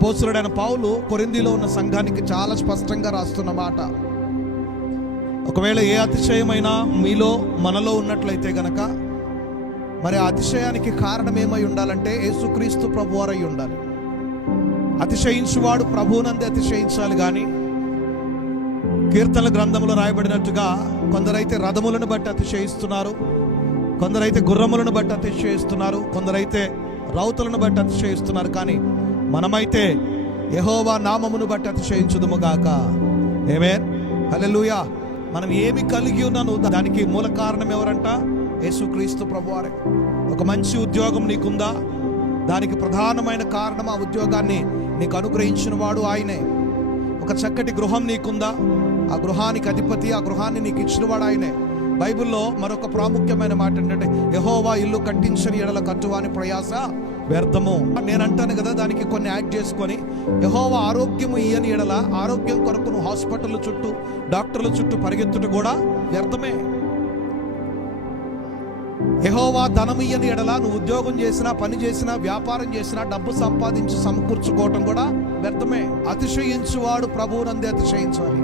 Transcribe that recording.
అపోసురుడైన పావులు కొరిందిలో ఉన్న సంఘానికి చాలా స్పష్టంగా రాస్తున్న మాట. ఒకవేళ ఏ అతిశయమైనా మీలో మనలో ఉన్నట్లయితే గనక మరి ఆ అతిశయానికి కారణం ఏమై ఉండాలంటే యేసుక్రీస్తు ప్రభువారై ఉండాలి. అతిశయించువాడు ప్రభువునందే అతిశయించాలి కానీ కీర్తన గ్రంథంలో రాయబడినట్టుగా కొందరైతే రథములను బట్టి అతిశయిస్తున్నారు కొందరైతే గుర్రములను బట్టి అతిశయిస్తున్నారు కొందరైతే రౌతులను బట్టి అతిశయిస్తున్నారు కానీ మనమైతే యెహోవా నామమును బట్టి అతిశయించుదుము గాక. ఏమే హలెలుయా మనం ఏమి కలిగి ఉన్నాను దానికి మూల కారణం ఎవరంట? యేసుక్రీస్తు ప్రభువారే. ఒక మంచి ఉద్యోగం నీకుందా? దానికి ప్రధానమైన కారణం ఆ ఉద్యోగాన్ని నీకు అనుగ్రహించిన వాడు ఆయనే. ఒక చక్కటి గృహం నీకుందా? ఆ గృహానికి అధిపతి ఆ గృహాన్ని నీకు ఇచ్చినవాడు ఆయనే. బైబిల్లో మరొక ప్రాముఖ్యమైన మాట ఏంటంటే యహోవా ఇల్లు కట్టించని ఎడల కట్టువాని ప్రయాస వ్యర్థము. నేను అంటాను కదా దానికి కొన్ని యాడ్ చేసుకొని యహోవ ఆరోగ్యము ఇయ్యని ఎడల ఆరోగ్యం కొరకు హాస్పిటల్ చుట్టూ డాక్టర్ల చుట్టూ పరిగెత్తుట కూడా వ్యర్థమే. యహోవా ధనం ఇయ్యని ఎడల నువ్వు ఉద్యోగం చేసినా పని చేసినా వ్యాపారం చేసినా డబ్బు సంపాదించి సమకూర్చుకోవటం కూడా వ్యర్థమే. అతిశయించువాడు ప్రభువునందే అతిశయించాలి.